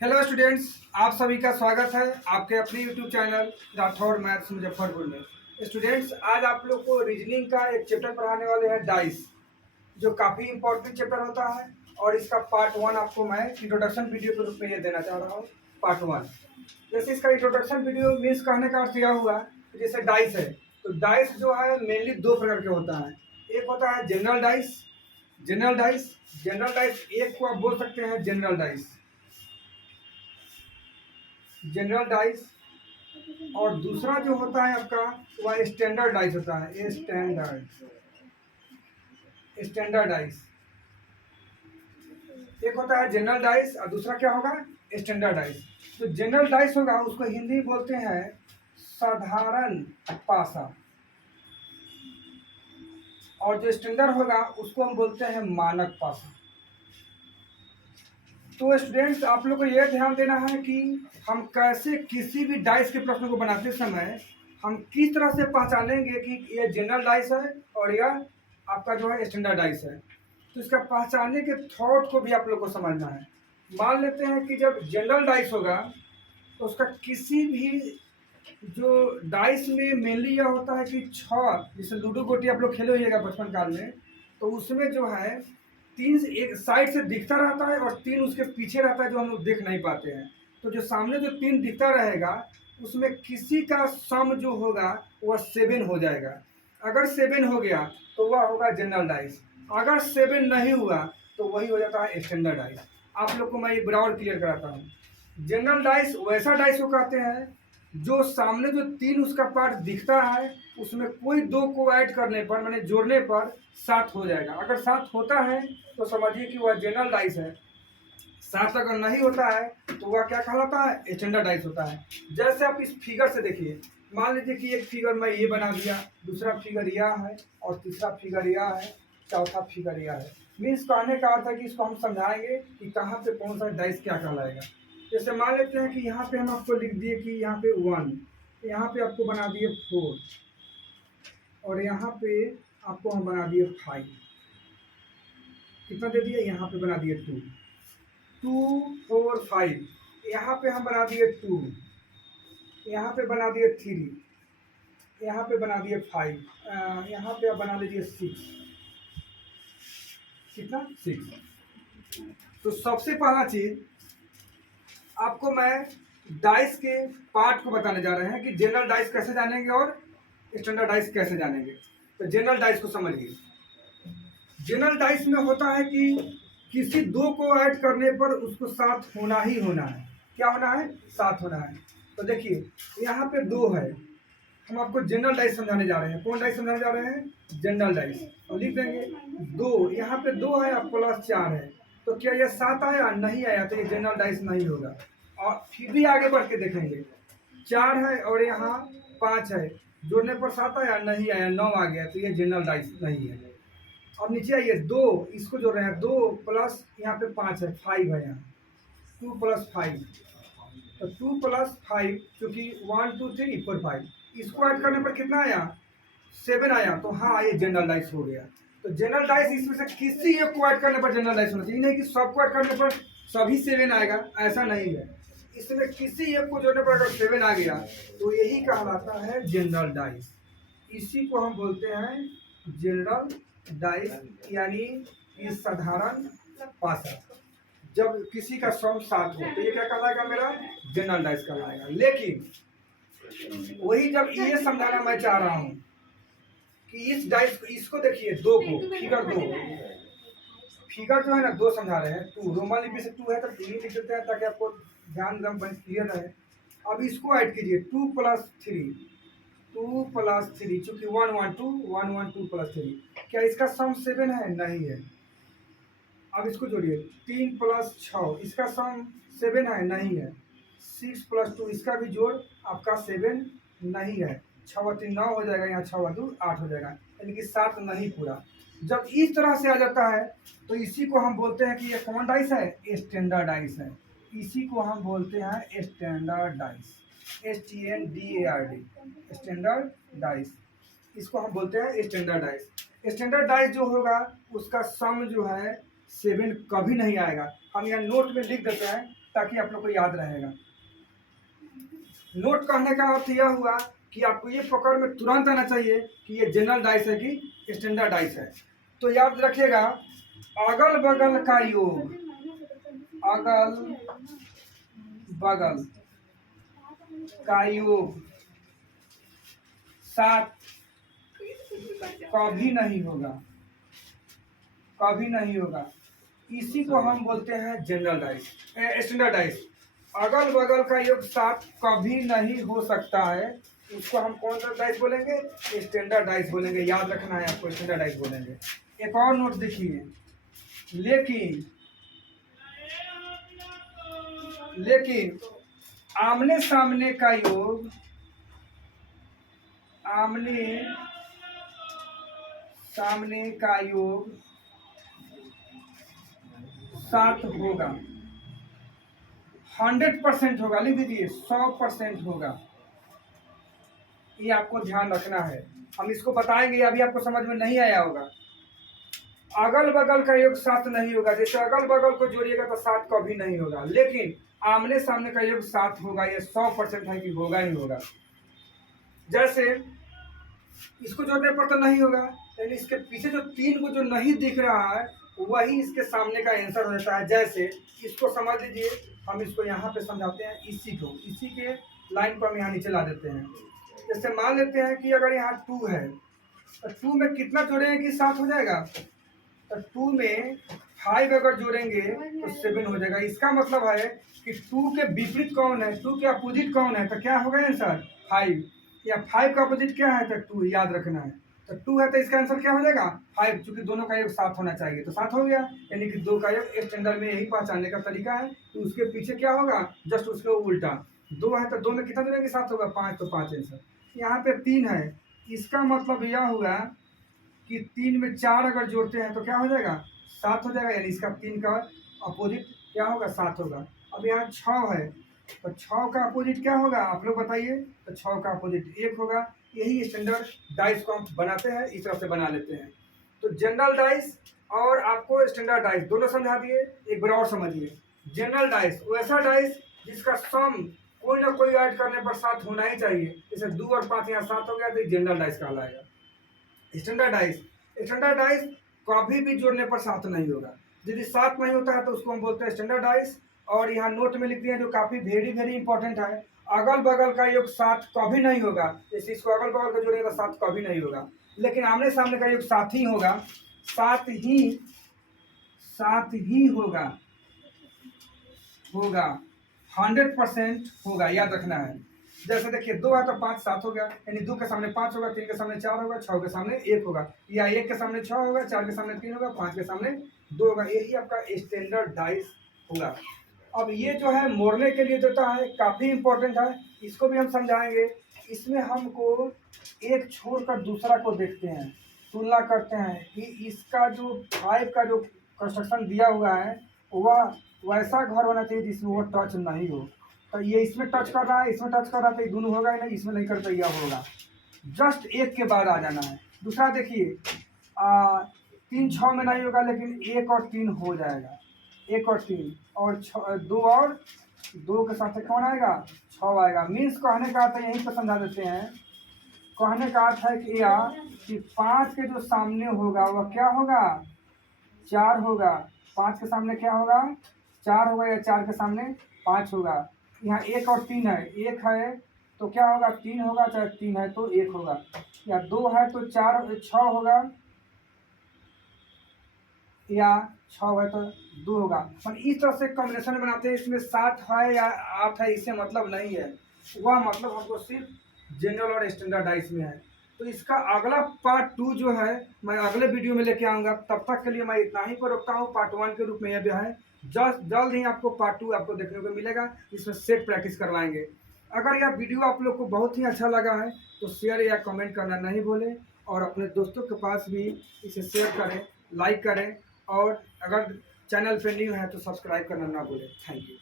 Hello students, आप सभी का स्वागत है आपके अपने YouTube channel Rathore maths Muzaffarpur में। स्टूडेंट्स, आज आप लोग को रीजनिंग का एक चैप्टर पढ़ाने वाले हैं, डाइस, जो काफ़ी इंपॉर्टेंट चैप्टर होता है। और इसका पार्ट वन आपको मैं इंट्रोडक्शन वीडियो के रूप में ये देना चाह रहा हूँ। पार्ट वन जैसे इसका इंट्रोडक्शन वीडियो मीन्स कहने का अर्थ यह हुआ कि जैसे डाइस है, तो डाइस जो है मेनली दो प्रकार के होता है। एक होता है जनरल डाइस। जनरल डाइस एक को आप बोल सकते हैं जनरल डाइस, और दूसरा जो होता है आपका वह स्टैंडर्ड डाइस होता है। स्टैंडर्ड डाइस एक होता है जनरल डाइस और दूसरा क्या होगा, स्टैंडर्ड डाइस। जो जनरल डाइस होगा उसको हिंदी में बोलते हैं साधारण पासा, और जो स्टैंडर्ड होगा उसको हम बोलते हैं मानक पासा। तो स्टूडेंट्स, आप लोग को यह ध्यान देना है कि हम कैसे किसी भी डाइस के प्रश्न को बनाते समय हम किस तरह से पहचानेंगे कि यह जनरल डाइस है और यह आपका जो है स्टैंडर्ड डाइस है। तो इसका पहचानने के थॉट को भी आप लोग को समझना है। मान लेते हैं कि जब जनरल डाइस होगा तो उसका किसी भी जो डाइस में मेनली यह होता है कि छह, जैसे लूडो गोटी आप लोग खेले होइएगा बचपन काल में, तो उसमें जो है तीन एक साइड से दिखता रहता है और तीन उसके पीछे रहता है जो हम लोग देख नहीं पाते हैं। तो जो सामने जो तीन दिखता रहेगा उसमें किसी का सम जो होगा वह 7 हो जाएगा। अगर 7 हो गया तो वह होगा जनरल डाइस, अगर 7 नहीं हुआ तो वही हो जाता है स्टैंडर्ड डाइस। आप लोग को मैं एक बराबर क्लियर कराता हूँ। जनरल डाइस वैसा डाइस को कहते हैं जो सामने जो तीन उसका पार्ट दिखता है उसमें कोई दो को ऐड करने पर, माने जोड़ने पर 7 हो जाएगा। अगर 7 होता है तो समझिए कि वह जनरल डाइस है। 7 अगर नहीं होता है तो वह क्या कहलाता है, स्टैंडर्ड डाइस होता है। जैसे आप इस फिगर से देखिए, मान लीजिए कि एक फिगर मैं ये बना दिया, दूसरा फिगर यह है और तीसरा फिगर यह है, चौथा फिगर यह है। मीन्स कहने का अर्थ है कि इसको हम समझाएंगे कि कहाँ पे कौन सा डाइस क्या कहलाएगा। जैसे मान लेते हैं कि यहाँ पे हम आपको लिख दिए कि यहाँ पे 1, यहाँ पे आपको बना दिए 4, और यहाँ पे आपको हम बना दिए 5। कितना दे दिए, यहाँ पे बना दिए 2, 2, 4, 5। यहाँ पे हम बना दिए 2, यहाँ पे बना दिए 3, यहाँ पे बना दिए 5, यहाँ पे आप बना लीजिए 6। कितना, 6। तो सबसे पहला चीज आपको मैं डाइस के पार्ट को बताने जा रहे हैं कि जनरल डाइस कैसे जानेंगे और स्टैंडर्ड डाइस कैसे जानेंगे। तो जनरल डाइस को समझिए। जनरल डाइस में होता है कि किसी दो को ऐड करने पर उसको 7 होना ही होना है। क्या होना है, 7 होना है। तो देखिए यहाँ पे 2 है, हम आपको जनरल डाइस समझाने जा रहे हैं। कौन डाइस समझाने जा रहे हैं, जनरल डाइस। और लिख देंगे 2, यहाँ पे 2 है और प्लस 4 है, तो क्या यह 7 आया, नहीं आया, तो ये जनरल डाइस नहीं होगा। और फिर भी आगे बढ़ के देखेंगे, 4 है और यहाँ 5 है, जोड़ने पर 7 आया, नहीं आया, 9 आ गया, तो ये जनरल डाइस नहीं है। अब नीचे आइए, 2 इसको जोड़ रहे हैं, 2 प्लस यहाँ पे 5 है, 5 है यहाँ, 2 + 5, तो 2 + 5, क्योंकि 1 2 3 4 5, इसको ऐड करने पर कितना आया, 7 आया, तो हाँ ये जनरल डाइस हो गया। तो जनरल डाइस इसमें से किसी एक को ऐड करने पर जनरल डाइस होना चाहिए, नहीं कि सबको ऐड करने पर सभी 7 आएगा, ऐसा नहीं है। इसमें किसी एक को जोड़ने पर अगर 7 आ गया तो यही कहलाता है जनरल डाइस। इसी को हम बोलते हैं जनरल डाइस, यानी ये साधारण पासा। जब किसी का सम 7 हो तो ये क्या कहलाएगा, मेरा जनरल डाइस कहलाएगा। लेकिन वही जब ये समझाना मैं चाह रहा हूँ कि इस डाइस को, इसको देखिए 2 को, फिगर 2, फिगर जो है ना 2 समझा रहे हैं, 2 रोमन लिपि से 2 है तो 2 लिख देते हैं ताकि आपको ध्यान एकदम क्लियर रहे। अब इसको ऐड कीजिए, 2 + 3, 2 + 3, चूंकि 1 1 2 1 1 2 + 3, क्या इसका सम 7 है, नहीं है। अब इसको जोड़िए, 3 + 6, इसका सम 7 है, नहीं है। 6 + 2, इसका भी जोड़ आपका 7 नहीं है। 6 × 3 9 हो जाएगा, यहाँ 6 × 2 8 हो जाएगा, यानी कि 7 नहीं पूरा। जब इस तरह से आ जाता है तो इसी को हम बोलते हैं कि ये कौन डाइस है, स्टैंडर्ड डाइस है। इसी को हम बोलते हैं standard dice, STNDARD, standard dice. इसको हम बोलते हैं स्टैंडर्ड डाइस। स्टैंडर्ड डाइस जो होगा उसका सम जो है 7 कभी नहीं आएगा। हम यहाँ नोट में लिख देते हैं ताकि आप लोग को याद रहेगा। नोट कहने का अर्थ यह हुआ कि आपको ये पकड़ में तुरंत आना चाहिए कि ये जनरल डाइस है कि स्टैंडर्ड डाइस है। तो याद रखिएगा, अगल बगल का योग, अगल बगल का योग 7 कभी नहीं होगा, कभी नहीं होगा। इसी को हम बोलते हैं जनरल डाइस, स्टैंडर्ड डाइस। अगल बगल का योग 7 कभी नहीं हो सकता है, उसको हम कौन सा डाइस बोलेंगे? स्टैंडर्ड डाइस बोलेंगे। याद रखना है आपको, स्टैंडर्ड डाइस बोलेंगे। एक और नोट देखिए, लेकिन आमने सामने का योग, आमने सामने का योग 7 होगा, 100% होगा। लिख दीजिए 100% होगा। ये आपको ध्यान रखना है, हम इसको बताएंगे, अभी आपको समझ में नहीं आया होगा। अगल बगल का योग 7 नहीं होगा, जैसे अगल बगल को जोड़िएगा तो 7 कभी नहीं होगा, लेकिन आमने सामने का योग 7 होगा। ये 100% है कि होगा ही होगा। जैसे इसको जोड़ने पर तो नहीं होगा, लेकिन इसके पीछे जो 3 को जो नहीं दिख रहा है वही इसके सामने का आंसर हो जाता है। जैसे इसको समझ लीजिए, हम इसको यहाँ पे समझाते हैं, इसी के लाइन को हम यहाँ नीचे ला देते हैं। जैसे मान लेते हैं कि अगर यहाँ 2 है तो 2 में कितना जोड़ेंगे कि 7 हो जाएगा? तो 2 में 5 अगर जोड़ेंगे तो 7 हो जाएगा। इसका मतलब है कि 2 के विपरीत कौन है, 2 के अपोजिट कौन है, तो क्या होगा आंसर? 5। या 5 का अपोजिट क्या है? तो 2। याद रखना है, तो 2 है तो इसका आंसर क्या हो जाएगा? 5। चूंकि दोनों का योग 7 होना चाहिए तो 7 हो गया। यानी कि 2 का योग स्टैंडर्ड में यही पहचानने का तरीका है कि उसके पीछे क्या होगा, जस्ट उसके उल्टा। 2 है तो 2 में कितना जोड़ेंगे? 7 होगा। 5 तो 5 आंसर। यहाँ पे 3 है, इसका मतलब यह हुआ कि 3 में 4 अगर जोड़ते हैं तो क्या हो जाएगा? 7 हो जाएगा। यानी इसका 3 का अपोजिट क्या होगा? 7 होगा। अब यहाँ 6 है तो 6 का अपोजिट क्या होगा? आप लोग बताइए। तो 6 का अपोजिट 1 होगा। यही स्टैंडर्ड डाइस को हम बनाते हैं, इस तरह से बना लेते हैं। तो जनरल डाइस और आपको स्टैंडर्ड डाइस दोनों समझा दिए। एक बार और समझिए, जनरल डाइस वैसा डाइस जिसका सम कोई ना कोई ऐड करने पर 7 होना ही चाहिए। जैसे 2 और 5 यहाँ 7 हो गया तो जनरल डाइस कहलाएगा। स्टैंडर्ड डाइस कभी भी जोड़ने पर 7 नहीं होगा। यदि 7 नहीं होता है तो उसको हम बोलते हैं स्टैंडर्ड डाइस। और यहाँ नोट में लिख दिए जो काफी वेरी इंपॉर्टेंट है, अगल बगल का योग 7 कभी नहीं होगा। जैसे इसको अगल बगल का जोड़ेगा तो 7 कभी नहीं होगा, लेकिन आमने सामने का योग 7 ही होगा। 7 ही होगा 100% होगा। याद रखना है। जैसे देखिए 2 है तो 5 7 हो गया, यानी 2 के सामने 5 होगा, 3 के सामने 4 होगा, 6 के सामने 1 होगा, या 1 के सामने 6 होगा, 4 के सामने 3 होगा, 5 के सामने 2 होगा। यही आपका स्टैंडर्ड डाइस होगा। अब ये जो है मोड़ने के लिए देता है, काफ़ी इंपॉर्टेंट है, इसको भी हम समझाएंगे। इसमें हमको एक छोड़कर दूसरा को देखते हैं, तुलना करते हैं कि इसका जो 5 का जो कंस्ट्रक्शन दिया हुआ है वह वैसा घर होना चाहिए जिसमें वो टच नहीं हो। तो ये इसमें टच कर रहा है, इसमें टच कर रहा है, तो ये दोनों होगा ही नहीं, इसमें नहीं करता यह होगा। जस्ट एक के बाद आ जाना है। दूसरा देखिए 3 6 में नहीं होगा, लेकिन 1 और 3 हो जाएगा। 1 और 3 और 2 और 2 के साथ कौन आएगा? 6 आएगा। मीन्स कहने का अर्थ यहीं पर समझा देते हैं। कहने का अर्थ है कि 5 के जो सामने होगा वह क्या होगा? 4 होगा। 5 के सामने क्या होगा? 4 होगा, या 4 के सामने 5 होगा। यहाँ 1 और 3 है, 1 है तो क्या होगा? 3 होगा, चाहे 3 है तो 1 होगा, या 2 है तो 6 होगा, या 6 है तो 2 होगा। पर इस तरह से कॉम्बिनेशन बनाते हैं। इसमें 7 है या 8 है इससे मतलब नहीं है, वह मतलब हमको सिर्फ जनरल और स्टैंडर्ड डाइस में है। तो इसका अगला पार्ट 2 जो है मैं अगले वीडियो में लेके आऊँगा। तब तक के लिए मैं इतना ही पर रोकता हूँ। पार्ट 1 के रूप में यह भी है, जल्द ही आपको पार्ट 2 आपको देखने को मिलेगा, इसमें सेट प्रैक्टिस करवाएंगे। अगर यह वीडियो आप लोग को बहुत ही अच्छा लगा है तो शेयर या कमेंट करना नहीं भूलें, और अपने दोस्तों के पास भी इसे शेयर करें, लाइक करें, और अगर चैनल पे न्यू है तो सब्सक्राइब करना ना भूलें। Thank you.